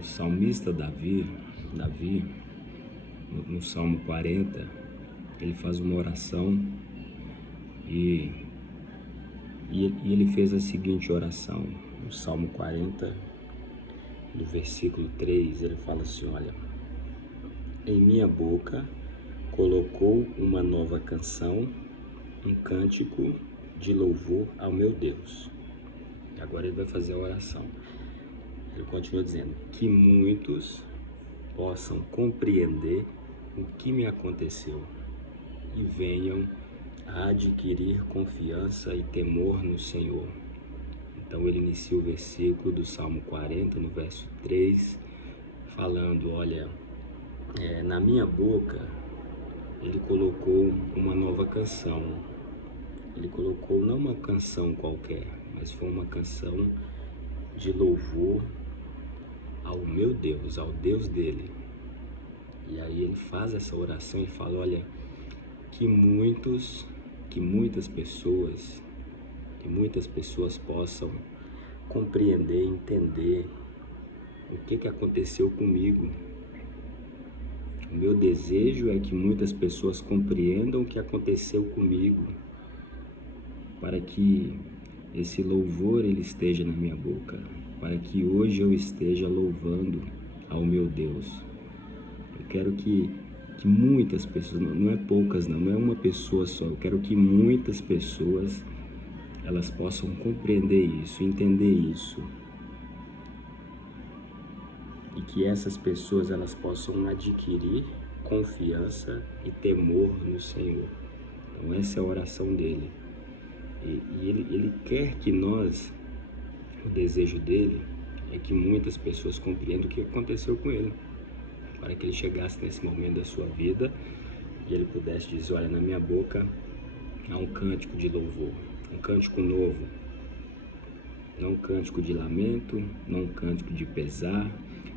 o salmista Davi, no Salmo 40, ele faz uma oração e ele fez a seguinte oração. No Salmo 40, no versículo 3, ele fala assim, olha, em minha boca colocou uma nova canção, um cântico de louvor ao meu Deus. E agora ele vai fazer a oração. Ele continua dizendo, que muitos possam compreender o que me aconteceu e venham a adquirir confiança e temor no Senhor. Então ele inicia o versículo do Salmo 40, no verso 3, falando, olha, na minha boca ele colocou uma nova canção. Ele colocou não uma canção qualquer, mas foi uma canção de louvor ao meu Deus, ao Deus dele. E aí ele faz essa oração e fala, olha, que muitas pessoas possam compreender, entender o que aconteceu comigo. O meu desejo é que muitas pessoas compreendam o que aconteceu comigo, para que esse louvor ele esteja na minha boca, para que hoje eu esteja louvando ao meu Deus. Eu quero que muitas pessoas, não é poucas não é uma pessoa só, eu quero que muitas pessoas elas possam compreender isso, entender isso, e que essas pessoas elas possam adquirir confiança e temor no Senhor. Então essa é a oração dele. E ele quer que nós, o desejo dele é que muitas pessoas compreendam o que aconteceu com ele, para que ele chegasse nesse momento da sua vida e ele pudesse dizer, olha, na minha boca há um cântico de louvor, um cântico novo, não um cântico de lamento, não um cântico de pesar,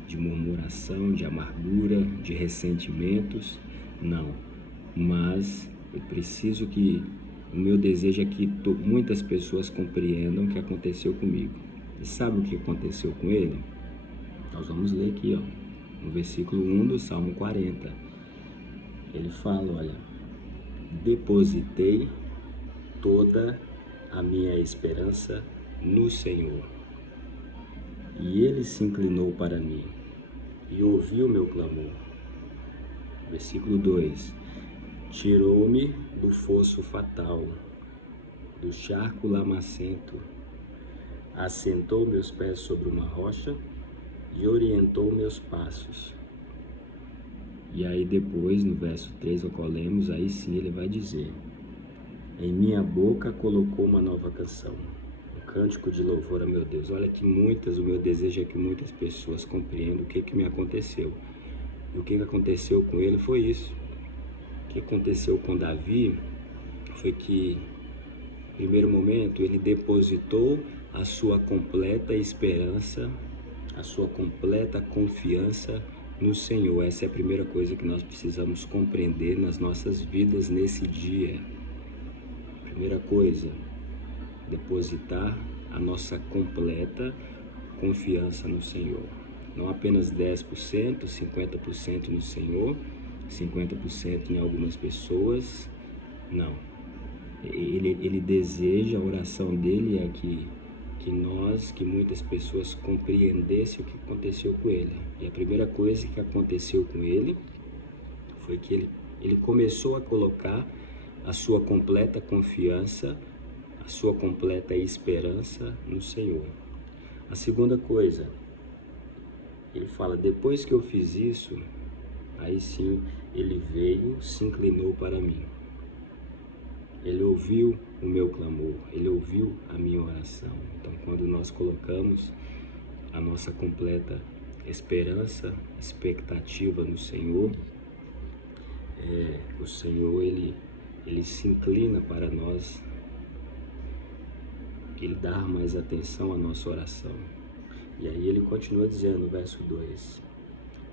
de murmuração, de amargura, de ressentimentos, não, mas eu preciso que, o meu desejo é que muitas pessoas compreendam o que aconteceu comigo. E sabe o que aconteceu com ele? Nós vamos ler aqui, ó, no versículo 1 do Salmo 40. Ele fala, olha, depositei toda a minha esperança no Senhor. E ele se inclinou para mim e ouviu meu clamor. Versículo 2. Tirou-me do fosso fatal, do charco lamacento, assentou meus pés sobre uma rocha e orientou meus passos. E aí depois, no verso 3, ao qual lemos, aí sim ele vai dizer, em minha boca colocou uma nova canção, um cântico de louvor a meu Deus. Olha que o meu desejo é que muitas pessoas compreendam o que me aconteceu. E o que aconteceu com ele foi isso. O que aconteceu com Davi foi que, no primeiro momento, ele depositou a sua completa esperança, a sua completa confiança no Senhor. Essa é a primeira coisa que nós precisamos compreender nas nossas vidas nesse dia. Primeira coisa, depositar a nossa completa confiança no Senhor. Não apenas 10%, 50% no Senhor, 50% em algumas pessoas, não. Ele deseja, a oração dele é que muitas pessoas compreendessem o que aconteceu com ele. E a primeira coisa que aconteceu com ele foi que ele começou a colocar a sua completa confiança, a sua completa esperança no Senhor. A segunda coisa, ele fala, depois que eu fiz isso, aí sim ele veio, se inclinou para mim. Ele ouviu o meu clamor, ele ouviu a minha oração. Então, quando nós colocamos a nossa completa esperança, expectativa no Senhor, o Senhor, ele se inclina para nós, ele dá mais atenção à nossa oração. E aí ele continua dizendo no verso 2,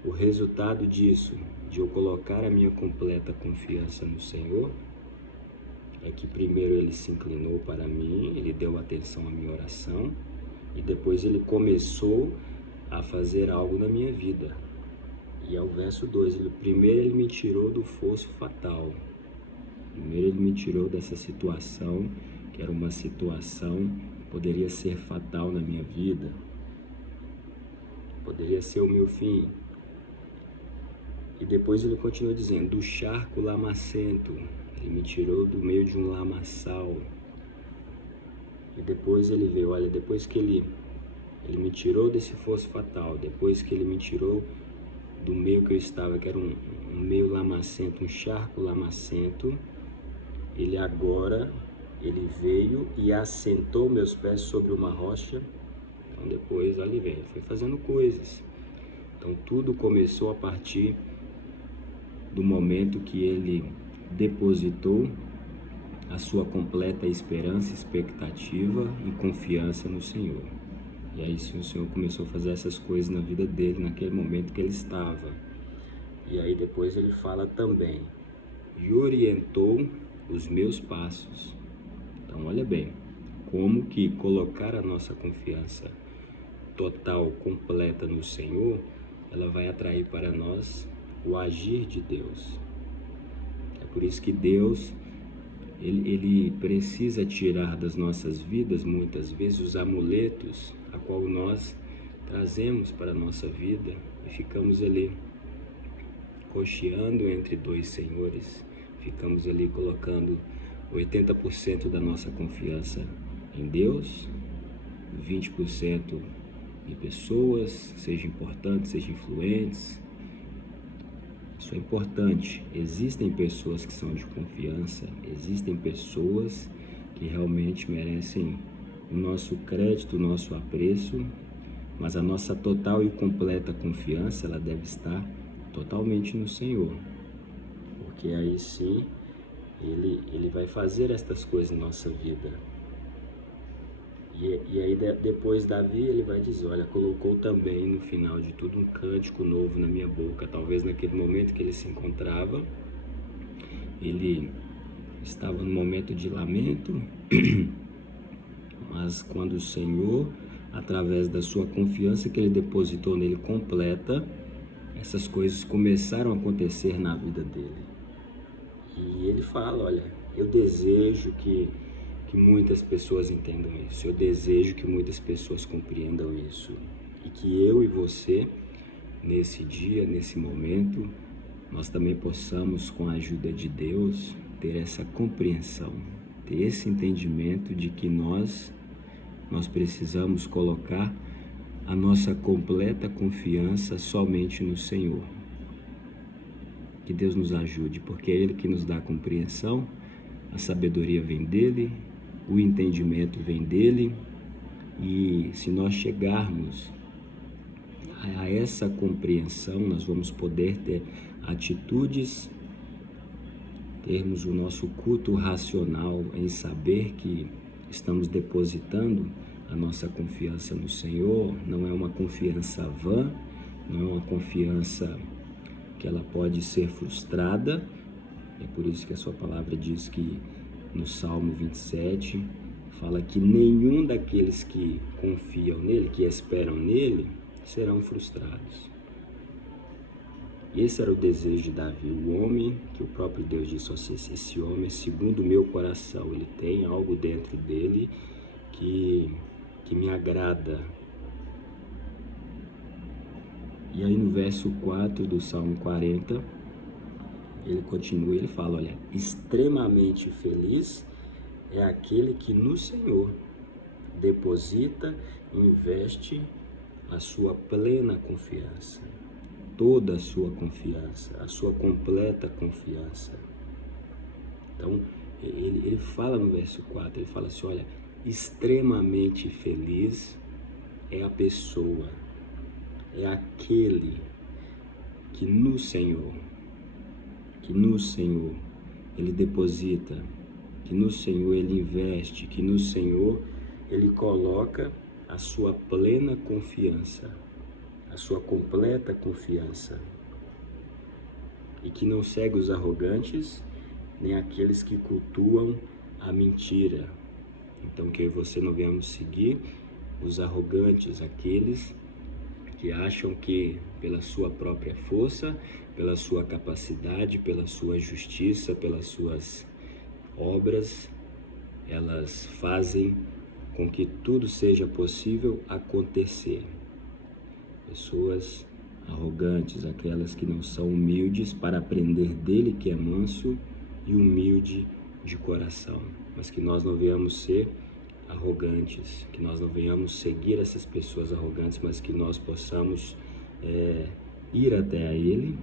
o resultado disso, de eu colocar a minha completa confiança no Senhor, é que primeiro ele se inclinou para mim, ele deu atenção à minha oração, e depois ele começou a fazer algo na minha vida. E é o verso 2, primeiro ele me tirou do fosso fatal. Primeiro ele me tirou dessa situação, que era uma situação que poderia ser fatal na minha vida. Poderia ser o meu fim. E depois ele continua dizendo, do charco lamacento. Ele me tirou do meio de um lamaçal. E depois ele veio, olha, depois que ele me tirou desse fosso fatal, depois que ele me tirou do meio que eu estava, que era um meio lamacento, um charco lamacento, ele veio e assentou meus pés sobre uma rocha. Então depois, ali vem, ele foi fazendo coisas. Então tudo começou a partir do momento que ele depositou a sua completa esperança, expectativa e confiança no Senhor. E aí sim o Senhor começou a fazer essas coisas na vida dele, naquele momento que ele estava. E aí depois ele fala também, e orientou os meus passos. Então olha bem, como que colocar a nossa confiança total, completa no Senhor, ela vai atrair para nós o agir de Deus. É por isso que Deus, Ele precisa tirar das nossas vidas, muitas vezes, os amuletos a qual nós trazemos para a nossa vida e ficamos ali cocheando entre dois senhores, ficamos ali colocando 80% da nossa confiança em Deus, 20% em pessoas, sejam importantes, sejam influentes. Isso é importante. Existem pessoas que são de confiança, existem pessoas que realmente merecem o nosso crédito, o nosso apreço, mas a nossa total e completa confiança, ela deve estar totalmente no Senhor, porque aí sim Ele vai fazer estas coisas na nossa vida. E aí depois Davi, ele vai dizer, olha, colocou também no final de tudo um cântico novo na minha boca. Talvez naquele momento que ele se encontrava, ele estava no momento de lamento, mas quando o Senhor, através da sua confiança que ele depositou nele completa, essas coisas começaram a acontecer na vida dele. E ele fala, olha, eu desejo que muitas pessoas entendam isso, eu desejo que muitas pessoas compreendam isso, e que eu e você, nesse dia, nesse momento, nós também possamos, com a ajuda de Deus, ter essa compreensão, ter esse entendimento de que nós precisamos colocar a nossa completa confiança somente no Senhor. Que Deus nos ajude, porque é Ele que nos dá a compreensão, a sabedoria vem dEle, o entendimento vem dEle, e se nós chegarmos a essa compreensão, nós vamos poder ter atitudes, termos o nosso culto racional em saber que estamos depositando a nossa confiança no Senhor. Não é uma confiança vã, não é uma confiança que ela pode ser frustrada. É por isso que a sua palavra diz que no Salmo 27 fala que nenhum daqueles que confiam nele, que esperam nele, serão frustrados. E esse era o desejo de Davi, o homem que o próprio Deus disse assim, esse homem é segundo o meu coração, ele tem algo dentro dele que me agrada. E aí no verso 4 do Salmo 40, ele continua, ele fala, olha, extremamente feliz é aquele que no Senhor deposita e investe a sua plena confiança, toda a sua confiança, a sua completa confiança. Então, ele fala no verso 4, ele fala assim, olha, extremamente feliz é a pessoa, é aquele que no Senhor ele deposita, que no Senhor ele investe, que no Senhor ele coloca a sua plena confiança, a sua completa confiança, e que não segue os arrogantes, nem aqueles que cultuam a mentira. Então que eu e você não venhamos seguir os arrogantes, aqueles que acham que pela sua própria força, pela sua capacidade, pela sua justiça, pelas suas obras, elas fazem com que tudo seja possível acontecer. Pessoas arrogantes, aquelas que não são humildes para aprender dele que é manso e humilde de coração, mas que nós não venhamos ser arrogantes, que nós não venhamos seguir essas pessoas arrogantes, mas que nós possamos ir até a ele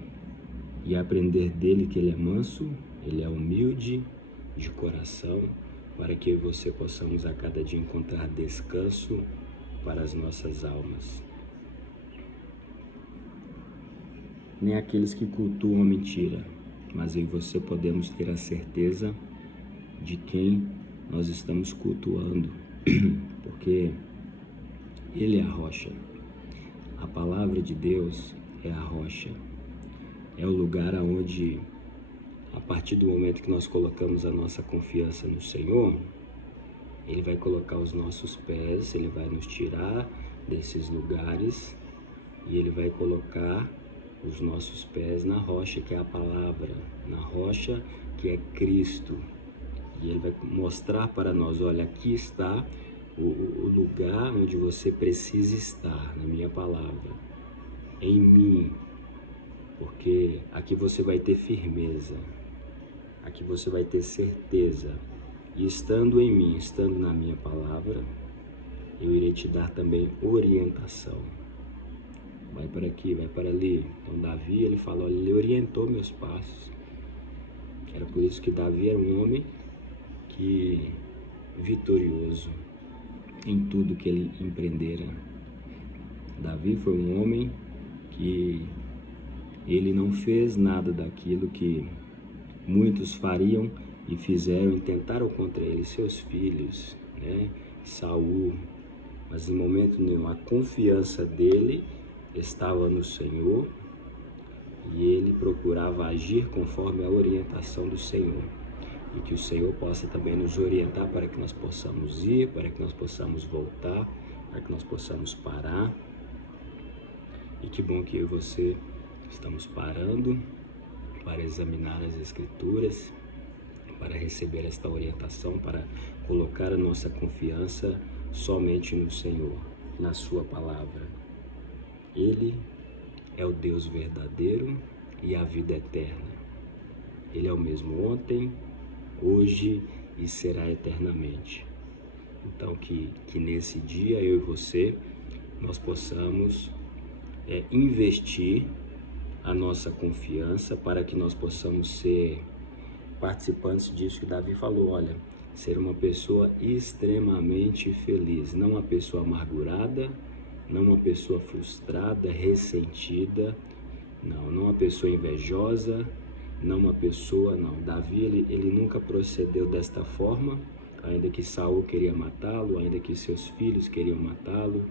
e aprender dele que ele é manso, ele é humilde de coração, para que eu e você possamos a cada dia encontrar descanso para as nossas almas. Nem aqueles que cultuam a mentira, mas eu e você podemos ter a certeza de quem nós estamos cultuando, porque ele é a rocha. A palavra de Deus é a rocha. É o lugar onde, a partir do momento que nós colocamos a nossa confiança no Senhor, ele vai colocar os nossos pés, ele vai nos tirar desses lugares e ele vai colocar os nossos pés na rocha que é a palavra, na rocha que é Cristo. E ele vai mostrar para nós, olha, aqui está o lugar onde você precisa estar, na minha palavra, em mim, porque aqui você vai ter firmeza, aqui você vai ter certeza, e estando em mim, estando na minha palavra, eu irei te dar também orientação. Vai para aqui, vai para ali. Então Davi, ele falou, olha, ele orientou meus passos. Era por isso que Davi era um homem que vitorioso em tudo que ele empreendera. Davi foi um homem que ele não fez nada daquilo que muitos fariam e fizeram e tentaram contra ele, seus filhos, né? Saul, mas em momento nenhum a confiança dele estava no Senhor e ele procurava agir conforme a orientação do Senhor. E que o Senhor possa também nos orientar para que nós possamos ir, para que nós possamos voltar, para que nós possamos parar. E que bom que eu e você estamos parando para examinar as Escrituras, para receber esta orientação, para colocar a nossa confiança somente no Senhor, na sua palavra. Ele é o Deus verdadeiro e a vida eterna. Ele é o mesmo ontem, hoje e será eternamente. Então que nesse dia eu e você nós possamos investir a nossa confiança para que nós possamos ser participantes disso que Davi falou, olha, ser uma pessoa extremamente feliz, não uma pessoa amargurada, não uma pessoa frustrada, ressentida, não uma pessoa invejosa, não uma pessoa, não. Davi, ele nunca procedeu desta forma, ainda que Saul queria matá-lo, ainda que seus filhos queriam matá-lo,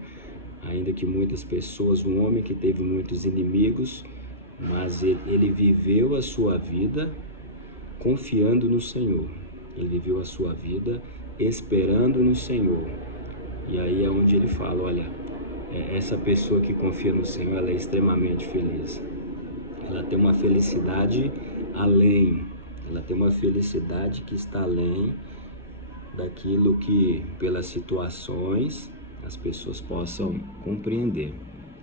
ainda que muitas pessoas, um homem que teve muitos inimigos, mas ele viveu a sua vida confiando no Senhor. Ele viveu a sua vida esperando no Senhor. E aí é onde ele fala, olha, essa pessoa que confia no Senhor, ela é extremamente feliz. Ela tem uma felicidade além, ela tem uma felicidade que está além daquilo que, pelas situações, as pessoas possam compreender.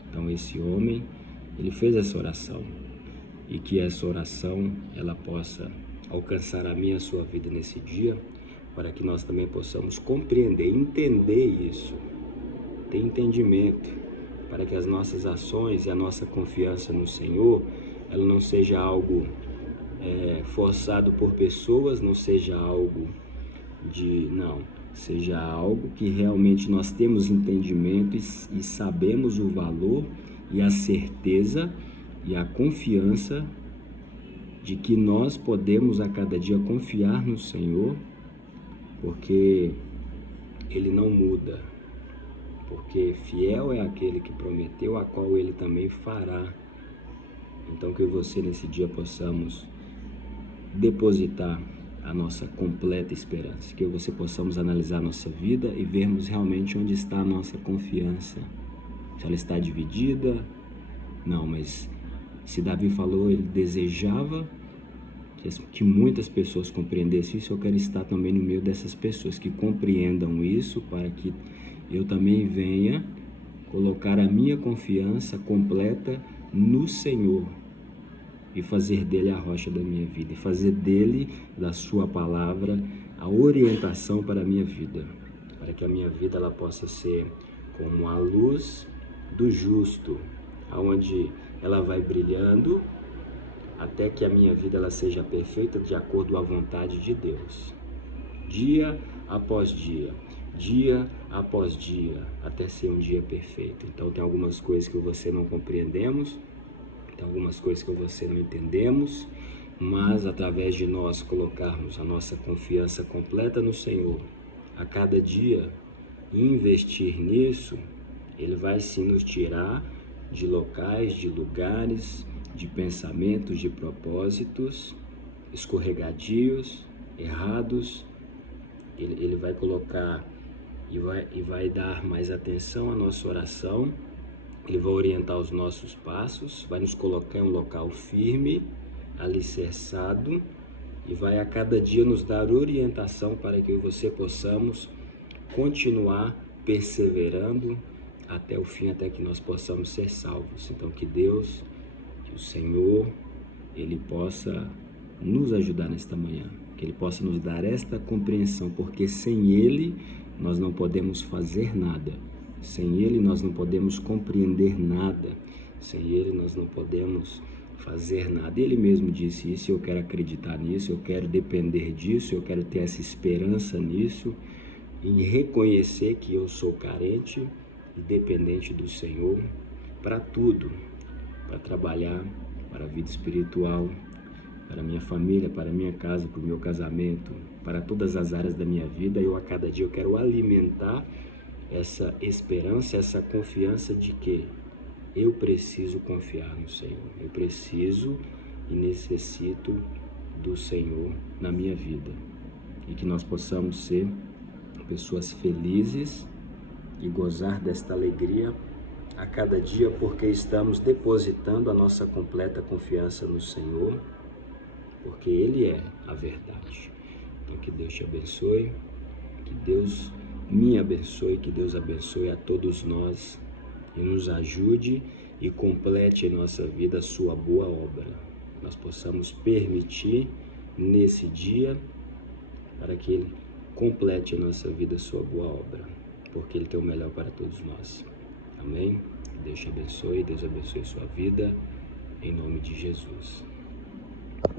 Então esse homem, ele fez essa oração, e que essa oração, ela possa alcançar a minha e a sua vida nesse dia, para que nós também possamos compreender, entender isso, ter entendimento, para que as nossas ações e a nossa confiança no Senhor, ela não seja algo forçado por pessoas, não seja algo seja algo que realmente nós temos entendimento e sabemos o valor e a certeza e a confiança de que nós podemos a cada dia confiar no Senhor, porque Ele não muda, porque fiel é aquele que prometeu, a qual Ele também fará. Então que eu e você nesse dia possamos depositar a nossa completa esperança, que eu e você possamos analisar a nossa vida e vermos realmente onde está a nossa confiança. Se ela está dividida, não, mas se Davi falou, ele desejava que muitas pessoas compreendessem isso, eu quero estar também no meio dessas pessoas que compreendam isso, para que eu também venha colocar a minha confiança completa no Senhor e fazer dele a rocha da minha vida, e fazer dele, da sua palavra, a orientação para a minha vida, para que a minha vida ela possa ser como a luz do justo, aonde ela vai brilhando até que a minha vida ela seja perfeita de acordo com a vontade de Deus. Dia após dia, dia após dia, até ser um dia perfeito. Então tem algumas coisas que você não compreendemos, tem algumas coisas que você não entendemos, mas através de nós colocarmos a nossa confiança completa no Senhor, a cada dia investir nisso, Ele vai sim nos tirar de locais, de lugares, de pensamentos, de propósitos escorregadios, errados. Ele vai colocar e vai dar mais atenção à nossa oração. Ele vai orientar os nossos passos, vai nos colocar em um local firme, alicerçado, e vai a cada dia nos dar orientação para que eu e você possamos continuar perseverando até o fim, até que nós possamos ser salvos. Então que Deus, que o Senhor, Ele possa nos ajudar nesta manhã, que Ele possa nos dar esta compreensão, porque sem Ele nós não podemos fazer nada, sem Ele nós não podemos compreender nada, sem Ele nós não podemos fazer nada. Ele mesmo disse isso, eu quero acreditar nisso, eu quero depender disso, eu quero ter essa esperança nisso, em reconhecer que eu sou carente e dependente do Senhor para tudo, para trabalhar, para a vida espiritual, para a minha família, para a minha casa, para o meu casamento, para todas as áreas da minha vida. Eu a cada dia eu quero alimentar essa esperança, essa confiança de que eu preciso confiar no Senhor. Eu preciso e necessito do Senhor na minha vida. E que nós possamos ser pessoas felizes e gozar desta alegria a cada dia, porque estamos depositando a nossa completa confiança no Senhor, porque Ele é a verdade. Então que Deus te abençoe, que Deus me abençoe, que Deus abençoe a todos nós e nos ajude e complete em nossa vida a sua boa obra. Nós possamos permitir nesse dia para que Ele complete em nossa vida a sua boa obra, porque Ele tem o melhor para todos nós. Amém? Deus te abençoe, Deus abençoe sua vida, em nome de Jesus.